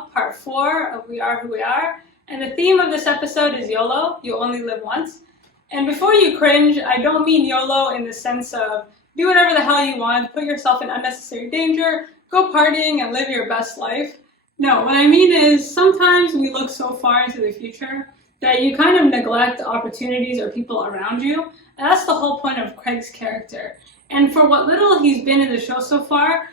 now, part 4 of We Are Who We Are. And the theme of this episode is YOLO, you only live once. And before you cringe, I don't mean YOLO in the sense of do whatever the hell you want, put yourself in unnecessary danger, go partying and live your best life. No, what I mean is sometimes we look so far into the future that you kind of neglect opportunities or people around you. And that's the whole point of Craig's character. And for what little he's been in the show so far,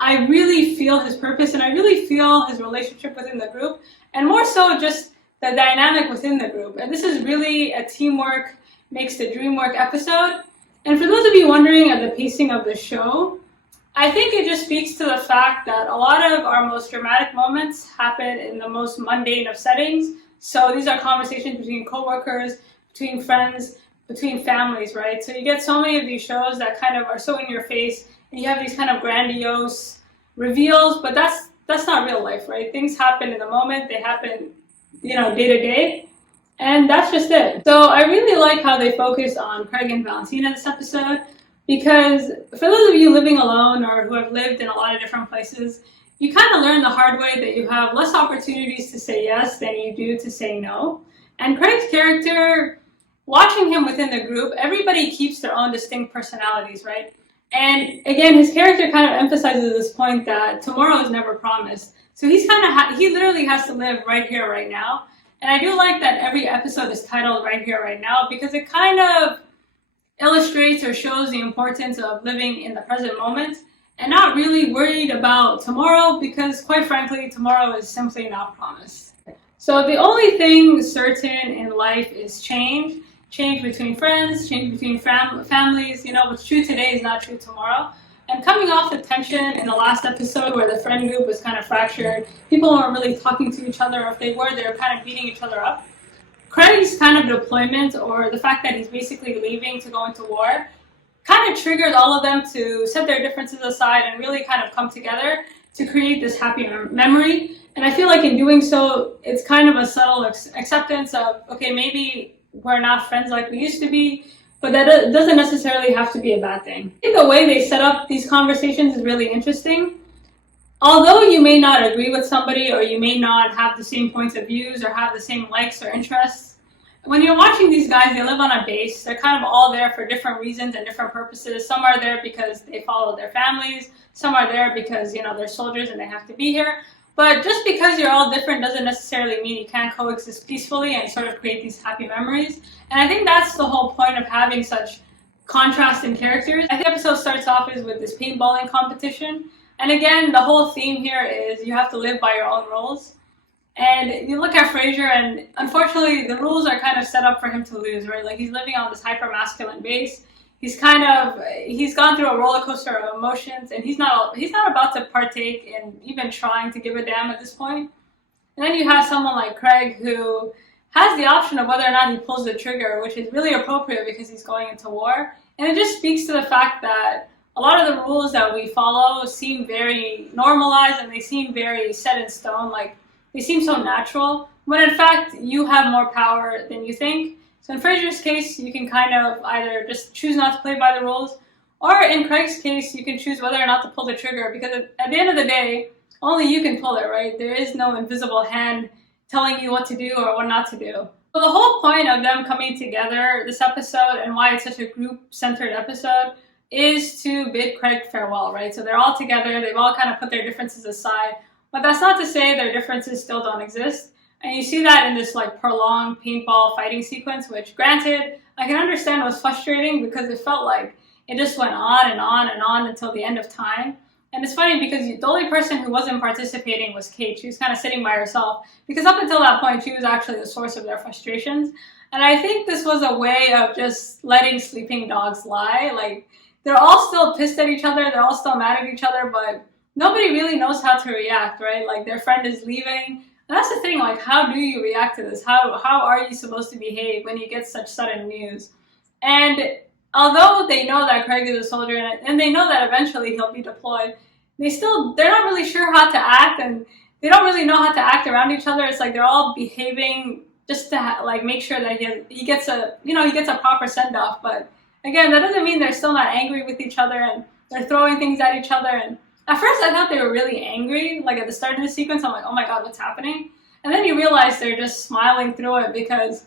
I really feel his purpose and I really feel his relationship within the group, and more so just the dynamic within the group. And this is really a teamwork makes the dream work episode. And for those of you wondering at the pacing of the show, I think it just speaks to the fact that a lot of our most dramatic moments happen in the most mundane of settings. So these are conversations between coworkers, between friends, between families, right? So you get so many of these shows that kind of are so in your face, and you have these kind of grandiose reveals, but that's not real life, right? Things happen in the moment, they happen, day to day, and that's just it. So I really like how they focused on Craig and Valentina in this episode, because for those of you living alone or who have lived in a lot of different places, you kind of learn the hard way that you have less opportunities to say yes than you do to say no. And Craig's character, watching him within the group, everybody keeps their own distinct personalities, right? And again, his character kind of emphasizes this point that tomorrow is never promised. So he literally has to live right here, right now. And I do like that every episode is titled Right Here, Right Now, because it kind of illustrates or shows the importance of living in the present moment and not really worried about tomorrow, because quite frankly, tomorrow is simply not promised. So the only thing certain in life is change. Change between friends, change between families. What's true today is not true tomorrow. And coming off the tension in the last episode where the friend group was kind of fractured, people weren't really talking to each other, or if they were kind of beating each other up. Craig's kind of deployment, or the fact that he's basically leaving to go into war, kind of triggered all of them to set their differences aside and really kind of come together to create this happy memory. And I feel like in doing so, it's kind of a subtle acceptance of, okay, maybe we're not friends like we used to be, but that doesn't necessarily have to be a bad thing. I think the way they set up these conversations is really interesting. Although you may not agree with somebody, or you may not have the same points of views or have the same likes or interests, when you're watching these guys, they live on a base. They're kind of all there for different reasons and different purposes. Some are there because they follow their families. Some are there because, they're soldiers and they have to be here. But just because you're all different doesn't necessarily mean you can't coexist peacefully and sort of create these happy memories. And I think that's the whole point of having such contrast in characters. I think the episode starts off with this paintballing competition. And again, the whole theme here is you have to live by your own rules. And you look at Frasier, and unfortunately, the rules are kind of set up for him to lose, right? Like, he's living on this hyper-masculine base. He's gone through a roller coaster of emotions, and he's not about to partake in even trying to give a damn at this point. And then you have someone like Craig who has the option of whether or not he pulls the trigger, which is really appropriate because he's going into war. And it just speaks to the fact that a lot of the rules that we follow seem very normalized, and they seem very set in stone, like they seem so natural, when in fact you have more power than you think. So in Frasier's case, you can kind of either just choose not to play by the rules, or in Craig's case, you can choose whether or not to pull the trigger, because at the end of the day, only you can pull it, right? There is no invisible hand telling you what to do or what not to do. So the whole point of them coming together this episode, and why it's such a group-centered episode, is to bid Craig farewell, right? So they're all together, they've all kind of put their differences aside, but that's not to say their differences still don't exist. And you see that in this prolonged paintball fighting sequence, which granted, I can understand was frustrating because it felt like it just went on and on and on until the end of time. And it's funny because the only person who wasn't participating was Kate. She was kind of sitting by herself because up until that point, she was actually the source of their frustrations. And I think this was a way of just letting sleeping dogs lie. Like, they're all still pissed at each other. They're all still mad at each other, but nobody really knows how to react, right? Like, their friend is leaving. And that's the thing, like, how do you react to this? How are you supposed to behave when you get such sudden news? And although they know that Craig is a soldier, and they know that eventually he'll be deployed, they're not really sure how to act, and they don't really know how to act around each other. It's like they're all behaving just to make sure that he gets a proper send-off. But again, that doesn't mean they're still not angry with each other, and they're throwing things at each other. And At first I thought they were really angry, like at the start of the sequence, I'm like, oh my god, what's happening? And then you realize they're just smiling through it, because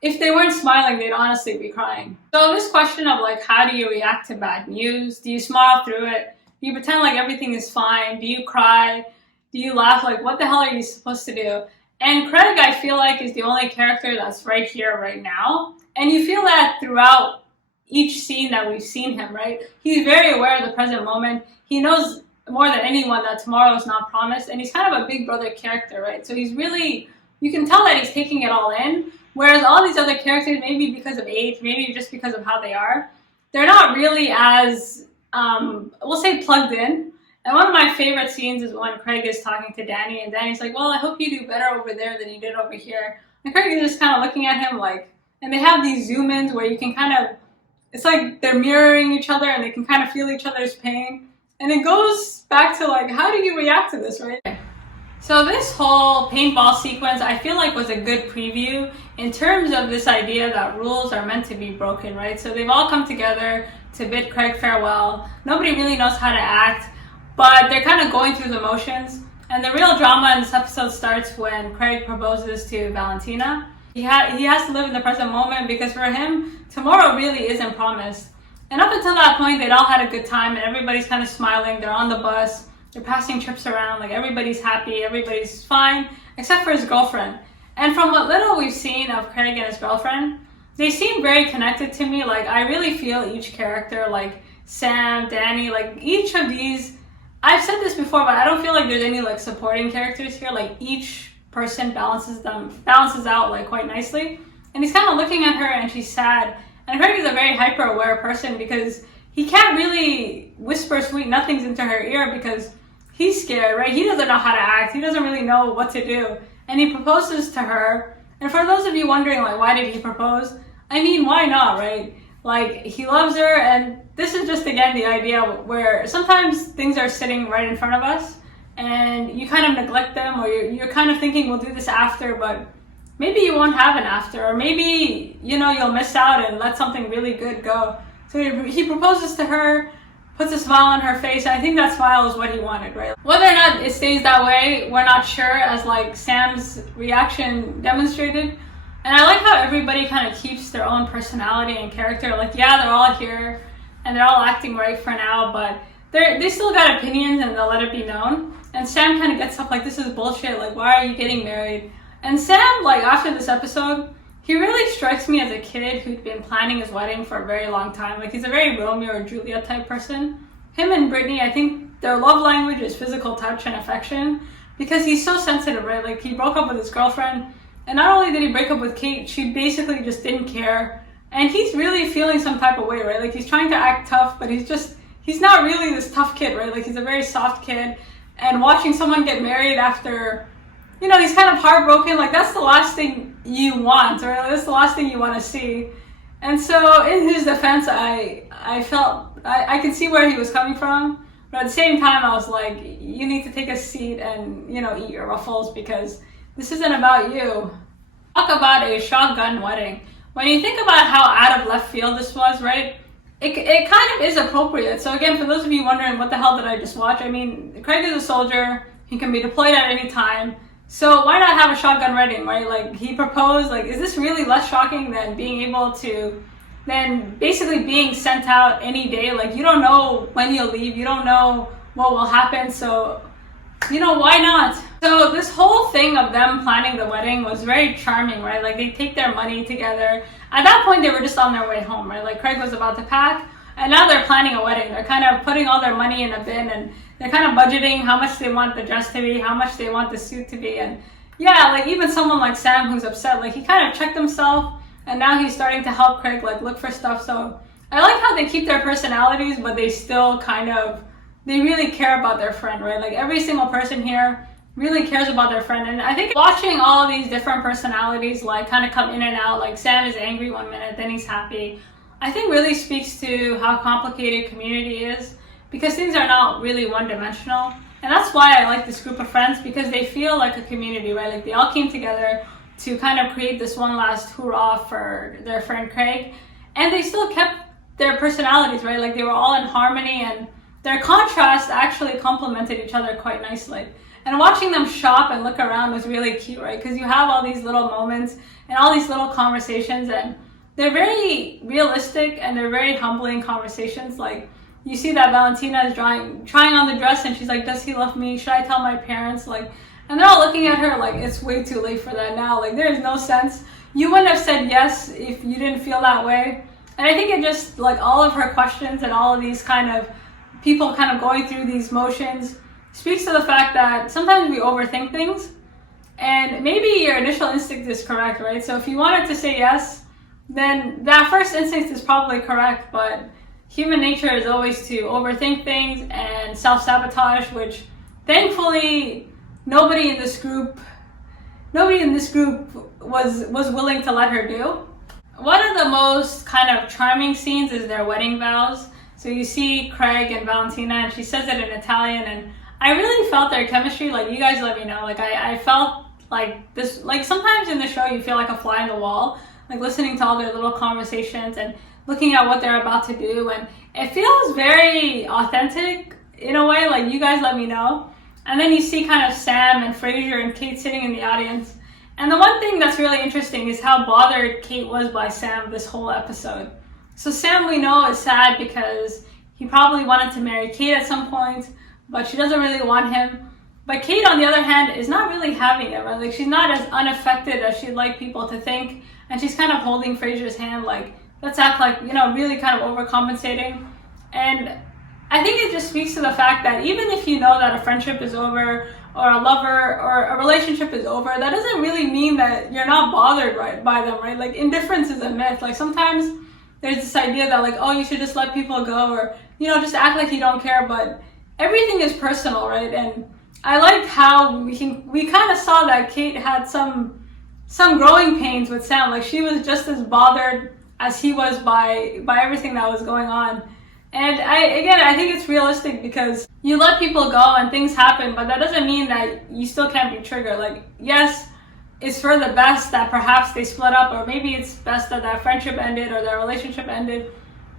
if they weren't smiling, they'd honestly be crying. So this question of like, how do you react to bad news? Do you smile through it? Do you pretend like everything is fine? Do you cry? Do you laugh? Like, what the hell are you supposed to do? And Craig, I feel like, is the only character that's right here, right now. And you feel that throughout each scene that we've seen him, right? He's very aware of the present moment. He knows more than anyone that tomorrow is not promised. And he's kind of a big brother character, right? So he's really, you can tell that he's taking it all in. Whereas all these other characters, maybe because of age, maybe just because of how they are, they're not really as, we'll say, plugged in. And one of my favorite scenes is when Craig is talking to Danny, and Danny's like, well, I hope you do better over there than you did over here. And Craig is just kind of looking at him like, and they have these zoom-ins where you can kind of, it's like they're mirroring each other and they can kind of feel each other's pain. And it goes back to like, how do you react to this, right? So this whole paintball sequence, I feel like, was a good preview in terms of this idea that rules are meant to be broken, right? So they've all come together to bid Craig farewell. Nobody really knows how to act, but they're kind of going through the motions. And the real drama in this episode starts when Craig proposes to Valentina. He has to live in the present moment, because for him, tomorrow really isn't promised. And up until that point, they'd all had a good time and everybody's kind of smiling. They're on the bus. They're passing trips around, like everybody's happy, everybody's fine, except for his girlfriend. And from what little we've seen of Craig and his girlfriend, they seem very connected to me. Like, I really feel each character, like Sam, Danny, like each of these, I've said this before, but I don't feel like there's any like supporting characters here. Like each person balances out like quite nicely. And he's kind of looking at her and she's sad. And Craig is a very hyper-aware person, because he can't really whisper sweet nothings into her ear because he's scared, right? He doesn't know how to act. He doesn't really know what to do. And he proposes to her. And for those of you wondering, like, why did he propose? I mean, why not, right? Like, he loves her, and this is just, again, the idea where sometimes things are sitting right in front of us, and you kind of neglect them, or you're kind of thinking, we'll do this after, but maybe you won't have an after, or maybe, you know, you'll miss out and let something really good go. So he proposes to her, puts a smile on her face, and I think that smile is what he wanted, right? Whether or not it stays that way, we're not sure, as like Sam's reaction demonstrated. And I like how everybody kind of keeps their own personality and character. Like, yeah, they're all here and they're all acting right for now, but they still got opinions and they'll let it be known. And Sam kind of gets up like, this is bullshit, like, why are you getting married? And Sam, like, after this episode, he really strikes me as a kid who'd been planning his wedding for a very long time. Like, he's a very Romeo or Juliet type person. Him and Brittany, I think their love language is physical touch and affection, because he's so sensitive, right? Like, he broke up with his girlfriend, and not only did he break up with Kate, she basically just didn't care. And he's really feeling some type of way, right? Like, he's trying to act tough, but he's not really this tough kid, right? Like, he's a very soft kid. And watching someone get married after, you know, he's kind of heartbroken, like, that's the last thing you want, right? That's the last thing you want to see. And so in his defense, I felt, I could see where he was coming from, but at the same time, I was like, you need to take a seat and, you know, eat your ruffles, because this isn't about you. Talk about a shotgun wedding. When you think about how out of left field this was, right? It kind of is appropriate. So again, for those of you wondering, what the hell did I just watch? I mean, Craig is a soldier. He can be deployed at any time. So why not have a shotgun wedding, right? Like, he proposed, like, is this really less shocking than being able to, than basically being sent out any day? Like, you don't know when you'll leave. You don't know what will happen. So, you know, why not? So this whole thing of them planning the wedding was very charming, right? Like, they take their money together. At that point, they were just on their way home, right? Like, Craig was about to pack, and now they're planning a wedding. They're kind of putting all their money in a bin, and they're kind of budgeting how much they want the dress to be, how much they want the suit to be. And yeah, like, even someone like Sam, who's upset, like, he kind of checked himself, and now he's starting to help Craig, like, look for stuff. So I like how they keep their personalities, but they still kind of, they really care about their friend, right? Like, every single person here really cares about their friend. And I think watching all of these different personalities, like, kind of come in and out, like, Sam is angry one minute, then he's happy, I think really speaks to how complicated community is, because things are not really one-dimensional. And that's why I like this group of friends, because they feel like a community, right? Like, they all came together to kind of create this one last hurrah for their friend Craig. And they still kept their personalities, right? Like, they were all in harmony, and their contrasts actually complemented each other quite nicely. And watching them shop and look around was really cute, right? Because you have all these little moments and all these little conversations, and they're very realistic and they're very humbling conversations. Like, you see that Valentina is trying on the dress, and she's like, does he love me? Should I tell my parents? Like, and they're all looking at her like, it's way too late for that now. Like, there is no sense. You wouldn't have said yes if you didn't feel that way. And I think it just, like, all of her questions and all of these kind of people kind of going through these motions speaks to the fact that sometimes we overthink things, and maybe your initial instinct is correct, right? So if you wanted to say yes, then that first instinct is probably correct, but human nature is always to overthink things and self-sabotage, which thankfully nobody in this group was willing to let her do. One of the most kind of charming scenes is their wedding vows. So you see Craig and Valentina, and she says it in Italian, and I really felt their chemistry. Like, you guys let me know. Like, I felt like this, like, sometimes in the show you feel like a fly on the wall, like listening to all their little conversations and looking at what they're about to do, and it feels very authentic in a way. Like, you guys let me know. And then you see kind of Sam and Frasier and Kate sitting in the audience. And the one thing that's really interesting is how bothered Kate was by Sam this whole episode. So Sam, we know, is sad because he probably wanted to marry Kate at some point, but she doesn't really want him. But Kate, on the other hand, is not really having it, right? Like, she's not as unaffected as she'd like people to think. And she's kind of holding Frasier's hand, like, let's act like, you know, really kind of overcompensating. And I think it just speaks to the fact that even if you know that a friendship is over, or a lover or a relationship is over, that doesn't really mean that you're not bothered by them, right? Like, indifference is a myth. Like, sometimes there's this idea that, like, oh, you should just let people go, or, you know, just act like you don't care, but everything is personal, right? And I like how we kind of saw that Kate had some growing pains with Sam. Like, she was just as bothered as he was by everything that was going on. And I think it's realistic, because you let people go and things happen, but that doesn't mean that you still can't be triggered. Like, yes, it's for the best that perhaps they split up, or maybe it's best that that friendship ended or that relationship ended.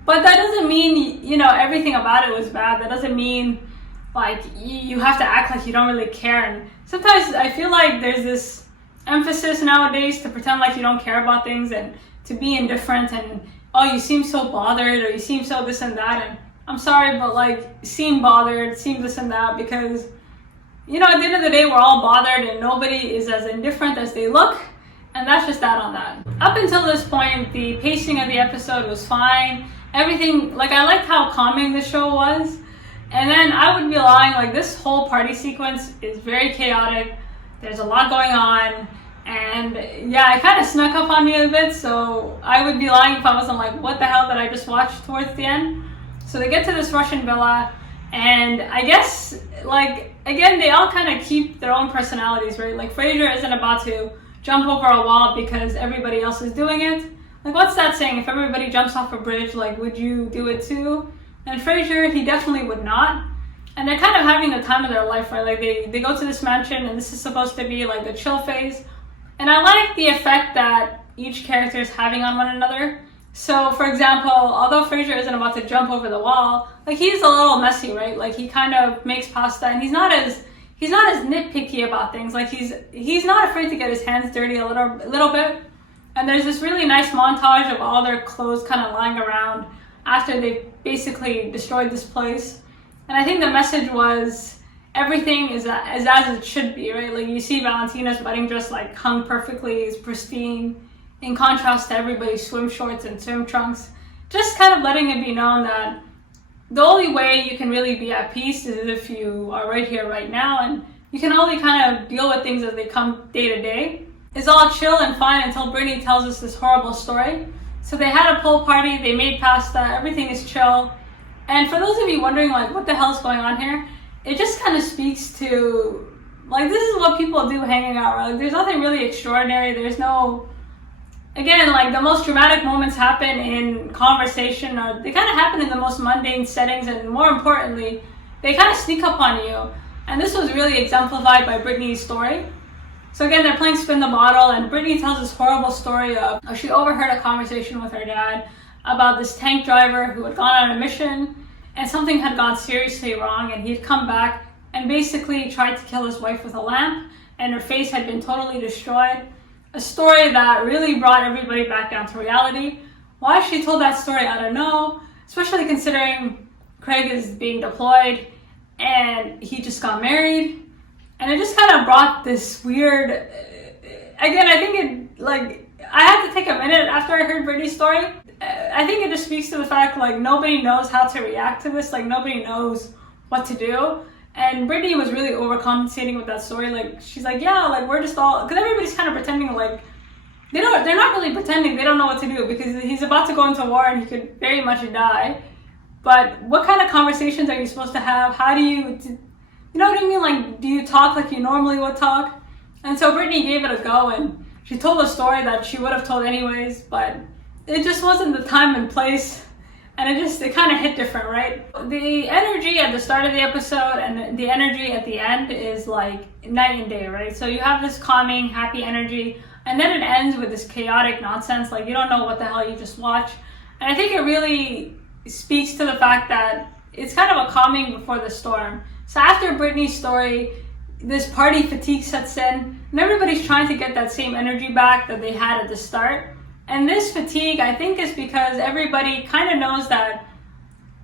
But that doesn't mean, you know, everything about it was bad. That doesn't mean, like, you have to act like you don't really care. And sometimes I feel like there's this emphasis nowadays to pretend like you don't care about things and to be indifferent, and oh, you seem so bothered, or you seem so this and that. And I'm sorry, but, like, seem bothered, seem this and that, because, you know, at the end of the day, we're all bothered and nobody is as indifferent as they look. And that's just that on that. Up until this point, the pacing of the episode was fine. Everything, like, I liked how calming the show was. And then I would be lying, like, this whole party sequence is very chaotic. There's a lot going on. And yeah, it kind of snuck up on me a bit, so I would be lying if I wasn't like, what the hell did I just watch towards the end? So they get to this Russian villa, and I guess, like, again, they all kind of keep their own personalities, right? Like, Frasier isn't about to jump over a wall because everybody else is doing it. Like, what's that saying? If everybody jumps off a bridge, like, would you do it too? And Frasier, he definitely would not. And they're kind of having the time of their life, right? Like, they go to this mansion, and this is supposed to be, like, the chill phase. And I like the effect that each character is having on one another. So, for example, although Frasier isn't about to jump over the wall, like, he's a little messy, right? Like, he kind of makes pasta, and he's not as nitpicky about things. Like, he's not afraid to get his hands dirty a little bit. And there's this really nice montage of all their clothes kind of lying around after they basically destroyed this place. And I think the message was, everything is as it should be, right? Like, you see Valentina's wedding dress, like, hung perfectly, is pristine, in contrast to everybody's swim shorts and swim trunks. Just kind of letting it be known that the only way you can really be at peace is if you are right here, right now, and you can only kind of deal with things as they come day to day. It's all chill and fine until Brittany tells us this horrible story. So they had a pool party, they made pasta, everything is chill. And for those of you wondering, like, what the hell's going on here? It just kind of speaks to, like, this is what people do hanging out, right? Like, there's nothing really extraordinary. There's no, again, like, the most dramatic moments happen in conversation, or they kind of happen in the most mundane settings, and more importantly, they kind of sneak up on you. And this was really exemplified by Brittany's story. So again, they're playing Spin the Bottle, and Brittany tells this horrible story of she overheard a conversation with her dad about this tank driver who had gone on a mission. and something had gone seriously wrong, and he'd come back and basically tried to kill his wife with a lamp, and her face had been totally destroyed. A story that really brought everybody back down to reality. Why she told that story, I don't know, especially considering Craig is being deployed and he just got married. And it just kind of brought this weird, again, I think it, like, I had to take a minute after I heard Brittany's story. I think it just speaks to the fact, like, nobody knows how to react to this, like, nobody knows what to do. And Brittany was really overcompensating with that story. Like, she's like, yeah, like, we're just all, because everybody's kind of pretending, like, they're not really pretending, they don't know what to do, because he's about to go into war and he could very much die. But what kind of conversations are you supposed to have? How do you know what I mean? Like, do you talk like you normally would talk? And so Brittany gave it a go, and she told a story that she would have told anyways, but it just wasn't the time and place, and it kind of hit different, right? The energy at the start of the episode and the energy at the end is like night and day, right? So you have this calming, happy energy, and then it ends with this chaotic nonsense, like you don't know what the hell you just watched. And I think it really speaks to the fact that it's kind of a calming before the storm. So after Brittany's story, this party fatigue sets in, and everybody's trying to get that same energy back that they had at the start. And this fatigue, I think, is because everybody kind of knows that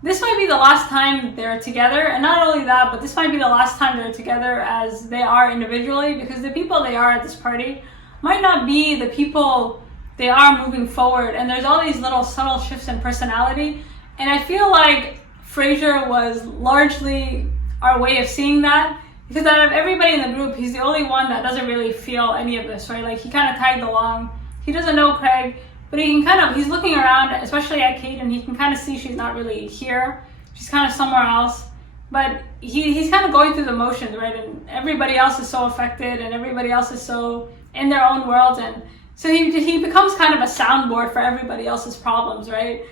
this might be the last time they're together. And not only that, but this might be the last time they're together as they are individually, because the people they are at this party might not be the people they are moving forward. And there's all these little subtle shifts in personality. And I feel like Frasier was largely our way of seeing that, because out of everybody in the group, he's the only one that doesn't really feel any of this, right? Like, he kind of tagged along. He doesn't know Craig, but he's looking around, especially at Kate, and he can kind of see she's not really here. She's kind of somewhere else. But he's kind of going through the motions, right? And everybody else is so affected, and everybody else is so in their own world. And so he becomes kind of a soundboard for everybody else's problems, right?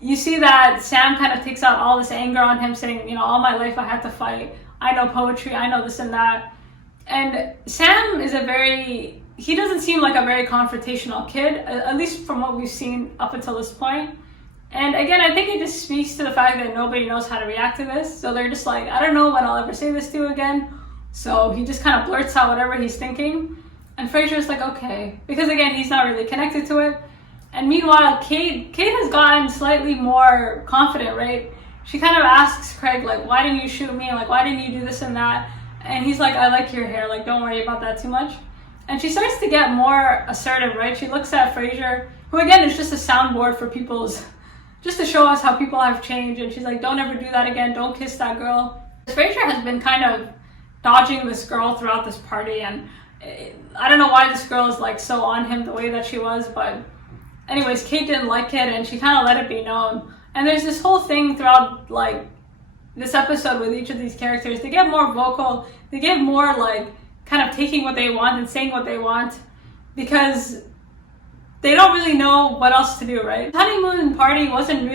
You see that Sam kind of takes out all this anger on him, saying, you know, all my life I had to fight. I know poetry, I know this and that. And Sam is he doesn't seem like a very confrontational kid, at least from what we've seen up until this point. And again, I think it just speaks to the fact that nobody knows how to react to this. So they're just like, I don't know when I'll ever say this to you again. So he just kind of blurts out whatever he's thinking. And Frasier's like, okay. Because again, he's not really connected to it. And meanwhile, Kate has gotten slightly more confident, right? She kind of asks Craig, like, why didn't you shoot me? Like, why didn't you do this and that? And he's like, I like your hair. Like, don't worry about that too much. And she starts to get more assertive, right? She looks at Frasier, who again is just a soundboard for just to show us how people have changed. And she's like, don't ever do that again. Don't kiss that girl. Frasier has been kind of dodging this girl throughout this party. And I don't know why this girl is like so on him the way that she was, but anyways, Kate didn't like it, and she kind of let it be known. And there's this whole thing throughout, like, this episode with each of these characters. They get more vocal. They get more, like, kind of taking what they want and saying what they want, because they don't really know what else to do, right? The honeymoon party wasn't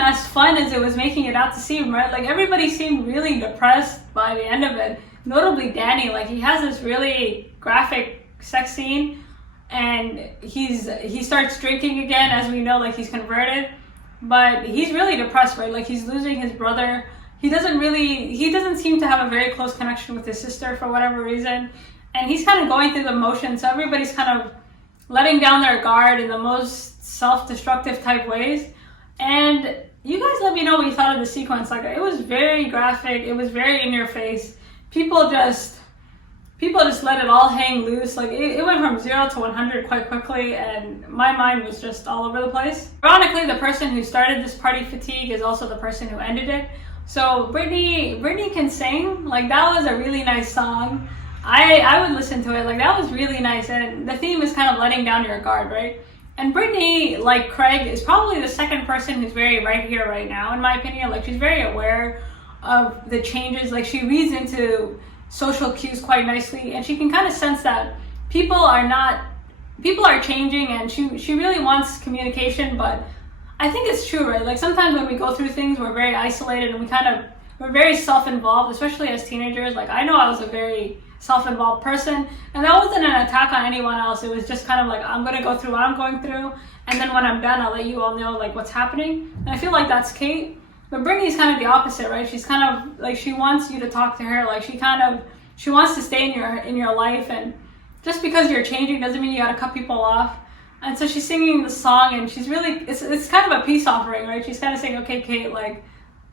as fun as it was making it out to seem, right? Like, everybody seemed really depressed by the end of it. Notably Danny, like, he has this really graphic sex scene, and he starts drinking again, as we know, like, he's converted, but he's really depressed, right? Like, he's losing his brother. He doesn't seem to have a very close connection with his sister for whatever reason, and he's kind of going through the motions. So everybody's kind of letting down their guard in the most self-destructive type ways. And you guys let me know what you thought of the sequence. Like, it was very graphic, it was very in your face. People just let it all hang loose. Like, it went from 0 to 100 quite quickly, and my mind was just all over the place. Ironically, the person who started this party fatigue is also the person who ended it. So Brittany can sing. Like, that was a really nice song. I would listen to it. Like, that was really nice, and the theme is kind of letting down your guard, right? And Brittany, like Craig, is probably the second person who's very right here, right now, in my opinion. Like, she's very aware of the changes. Like, she reads into social cues quite nicely, and she can kind of sense that people are changing, and she really wants communication. But I think it's true, right? Like, sometimes when we go through things, we're very isolated, and we're very self-involved, especially as teenagers. Like, I know I was a very self-involved person. And that wasn't an attack on anyone else. It was just kind of like, I'm going to go through what I'm going through, and then when I'm done, I'll let you all know like what's happening. And I feel like that's Kate. But Brittany's kind of the opposite, right? She's kind of like, she wants you to talk to her. Like she wants to stay in your life, and just because you're changing doesn't mean you got to cut people off. And so she's singing the song, and she's really, it's kind of a peace offering, right? She's kind of saying, okay, Kate, like,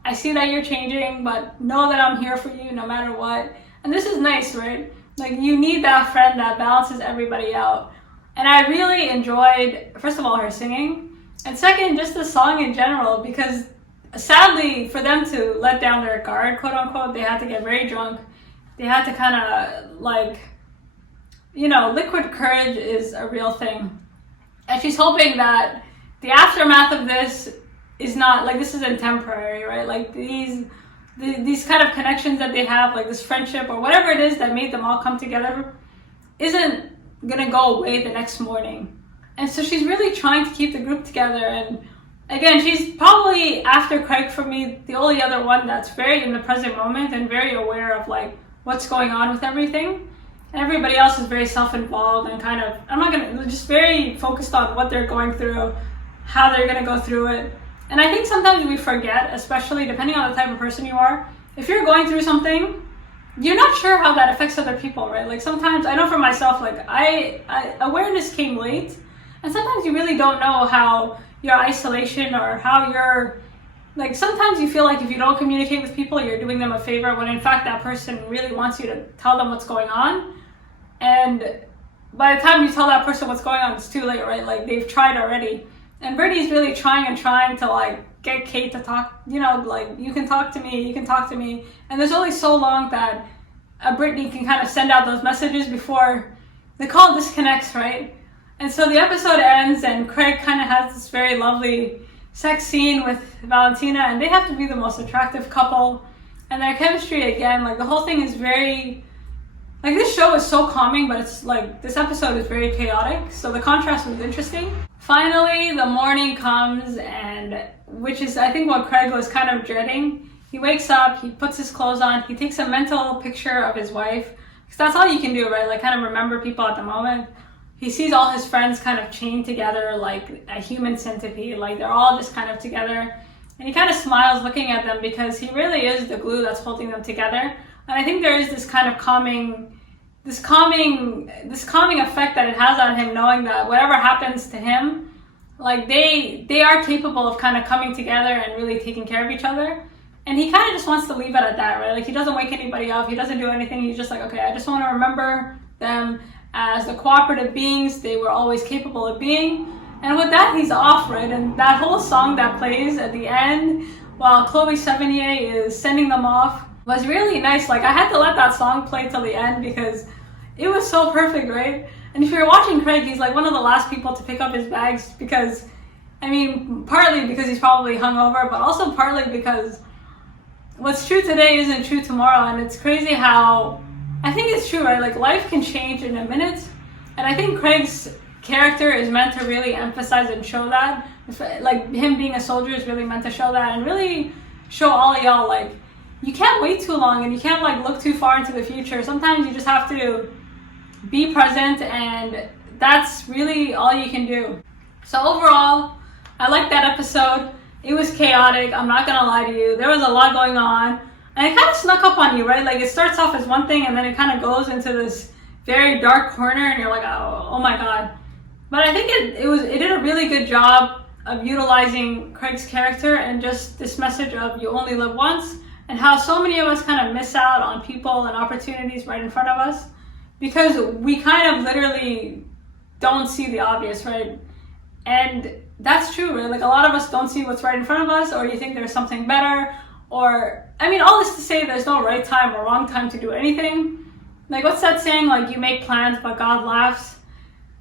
I see that you're changing, but know that I'm here for you no matter what. And this is nice, right? Like, you need that friend that balances everybody out. And I really enjoyed, first of all, her singing, and second, just the song in general, because sadly, for them to let down their guard, quote unquote, they had to get very drunk. They had to kind of like, you know, liquid courage is a real thing. And she's hoping that the aftermath of this is not, like, this isn't temporary, right? Like, these kind of connections that they have, like this friendship or whatever it is that made them all come together, isn't gonna go away the next morning. And so she's really trying to keep the group together. And again, she's probably, after Craig for me, the only other one that's very in the present moment and very aware of like what's going on with everything. Everybody else is very self-involved and kind of, just very focused on what they're going through, how they're gonna go through it. And I think sometimes we forget, especially depending on the type of person you are, if you're going through something, you're not sure how that affects other people, right? Like sometimes, I know for myself, like awareness came late, and sometimes you really don't know how your isolation or how you're, like sometimes you feel like if you don't communicate with people, you're doing them a favor, when in fact that person really wants you to tell them what's going on. And by the time you tell that person what's going on, it's too late, right? Like they've tried already. And Brittany's really trying to like get Kate to talk, you know, like you can talk to me. And there's only so long that Brittany can kind of send out those messages before the call disconnects, right? And so the episode ends and Craig kind of has this very lovely sex scene with Valentina, and they have to be the most attractive couple. And their chemistry, again, like the whole thing is very, like this show is so calming, but it's like, this episode is very chaotic. So the contrast was interesting. Finally, the morning comes, and which is, I think, what Craig was kind of dreading. He wakes up, he puts his clothes on, he takes a mental picture of his wife, because that's all you can do, right? Like kind of remember people at the moment. He sees all his friends kind of chained together like a human centipede, like they're all just kind of together. And he kind of smiles looking at them because he really is the glue that's holding them together. And I think there is this kind of calming effect that it has on him, knowing that whatever happens to him, like they are capable of kind of coming together and really taking care of each other. And he kind of just wants to leave it at that, right? Like he doesn't wake anybody up, he doesn't do anything. He's just like, okay, I just want to remember them as the cooperative beings they were always capable of being. And with that, he's off, right? And that whole song that plays at the end while Chloe Sevigny is sending them off was really nice. Like I had to let that song play till the end because it was so perfect, right? And if you're watching Craig, he's like one of the last people to pick up his bags because, I mean, partly because he's probably hungover, but also partly because what's true today isn't true tomorrow. And it's crazy how, I think it's true, right? Like life can change in a minute. And I think Craig's character is meant to really emphasize and show that. Like him being a soldier is really meant to show that and really show all of y'all, like, you can't wait too long and you can't like look too far into the future. Sometimes you just have to be present, and that's really all you can do. So overall, I liked that episode. It was chaotic, I'm not gonna lie to you. There was a lot going on, and it kind of snuck up on you, right? Like it starts off as one thing and then it kind of goes into this very dark corner and you're like, oh my God. But I think it did a really good job of utilizing Craig's character and just this message of you only live once, and how so many of us kind of miss out on people and opportunities right in front of us because we kind of literally don't see the obvious, right? And that's true, right? Like a lot of us don't see what's right in front of us, or you think there's something better, or, I mean, all this to say there's no right time or wrong time to do anything. Like what's that saying, like you make plans but God laughs?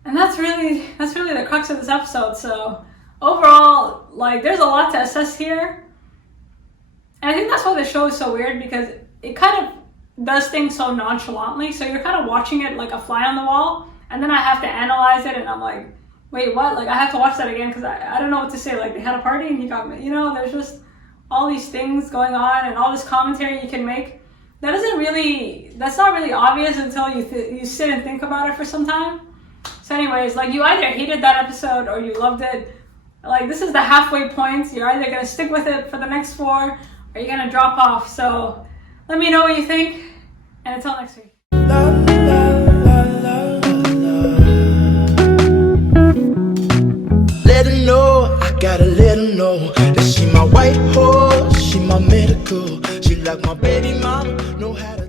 And that's really the crux of this episode. So overall, like there's a lot to assess here. And I think that's why the show is so weird, because it kind of does things so nonchalantly. So you're kind of watching it like a fly on the wall, and then I have to analyze it and I'm like, wait, what? Like I have to watch that again because I don't know what to say. Like they had a party and he got me. You know, there's just all these things going on and all this commentary you can make. that's not really obvious until you sit and think about it for some time. So anyways, like, you either hated that episode or you loved it. Like, this is the halfway point. You're either gonna stick with it for the next 4 or you're gonna drop off. So let me know what you think, and until next week. Let her know, I gotta let her know that she my white horse, she my medical, she like my baby mama, know how to